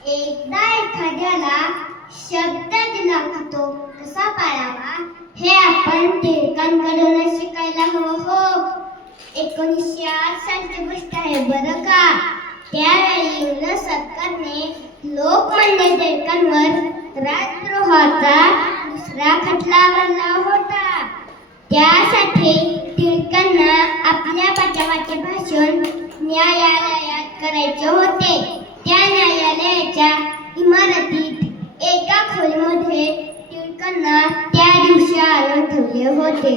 एकदा एखाद्याला शब्द दिला की तो कसा पाळावा हे आपण टिळकांकडून शिकायला हवं हो. 1908 सालची गोष्ट आहे बरं का. त्यावेळी इंग्रज सरकारने लोकमान्य टिळकांवर राजद्रोहाचा दुसरा खटला आणला होता. त्यासाठी टिळकांना आपल्या बचावाचे भाषण न्यायालयात करायचे होते. त्या न्यायालयाच्या इमारतीत एका खोलीमध्ये टिळकांना त्या दिवशी आणून ठेवले होते.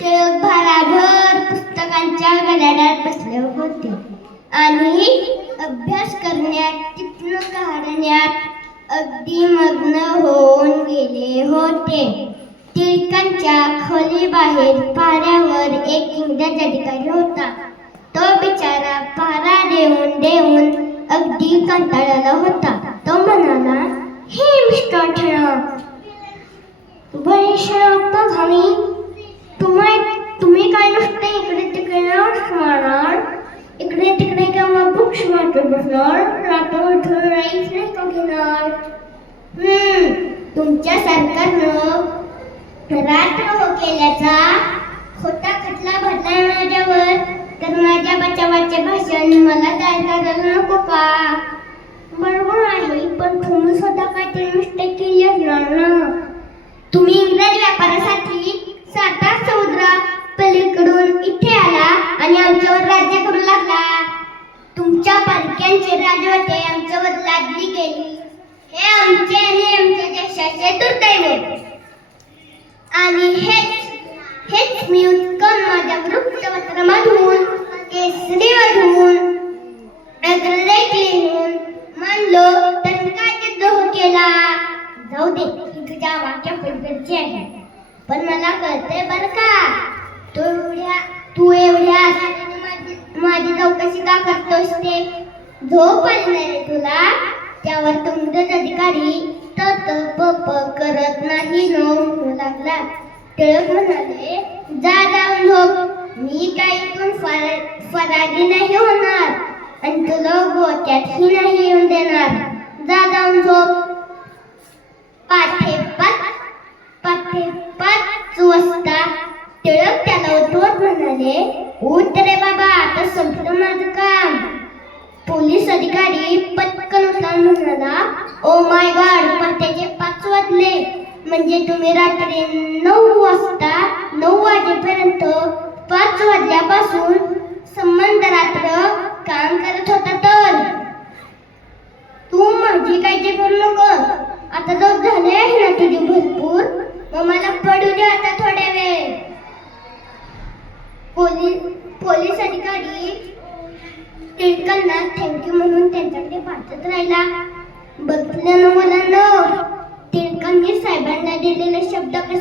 टिळक भराभर पुस्तकांच्या गडाडात बसले होते आणि अभ्यास करण्यात, टिपण काढण्यात अगदी मग्न होऊन गेले होते. टिळकांच्या खोलीबाहेर पाऱ्यावर एक इंग्रज अधिकारी होता. तो बिचारा पहारा देऊन देऊन अगदी कंटाळला होता. तो म्हणाला, हे मिस्टर टिळक, बरेचसे रक्त झाली. तुम्ही काय नुसते इकडे तिकडे मारणार, इकडे तिकडे किंवा बुक्स वाटत बसणार, रात्रभर राईस नाही का घेणार. तुमच्या सरकारनं रात्र केल्याचा खोटा खटला भरलाय माझ्यावर, तर माझ्या बचावाचे भाषण मला द्यायला नको का. बरोबर आहे, पण तुम्ही स्वतः काहीतरी मिस्टेक केली असणार ना. तुम्ही इंग्रज व्यापारासाठी साता समुद्रा पलीकडून इथे आला आणि आमच्यावर राज्य करू लागला. तुमच्या परक्यांचे राजवटे आमच्यावर लादली गेली. हे आमचे आणि आमच्या देशाचे दुर्दैव. आणि हेच मी उत्कन माझ्या वृत्तपत्रामधून, केसरीमधून, अग्रलेख लिहून मानलो तर मी काय द्रोह केला. जाऊ दे, ही तुझ्या वाक्यापलीकडची आहे, पण मला कळतंय बरं का. तू एवढ्या माझी चौकशी का करतोस ते. झोप आली नाही रे तुला. त्यावर तो इंग्रज अधिकारी तप करत नाही म्हणू लागला. टिळक म्हणाले, जा जाऊन झोप. मी काही इथून फरारी नाही होणार आणि तुला गोत्यातही नाही येऊन देणार. जा जाऊन झोप. पाठे 5 वाजता टिळक त्याला उठवत म्हणाले, उठ रे बाबा, आता संपलं माझं काम. पोलीस अधिकारी पटकन उठला म्हणाला, ओ माय गॉड, पहाटेचे 5 वाजले. म्हणजे तुम्ही रात्री 9 वाजेपर्यंत 5 वाजल्यापासून संबंध रात्र काम करत होता. तर तू माझी काळजी करू नको. आता झोप झाले आहे ना तुझी भरपूर, मग मला पडू दे आता थोड्या वेळ. पोलीस अधिकारी टिळकांना थँक्यू म्हणून त्यांच्याकडे पाहत राहिला. बघितलं ना मुलांना, टिळकांनी साहेबांना दिलेले शब्द कसे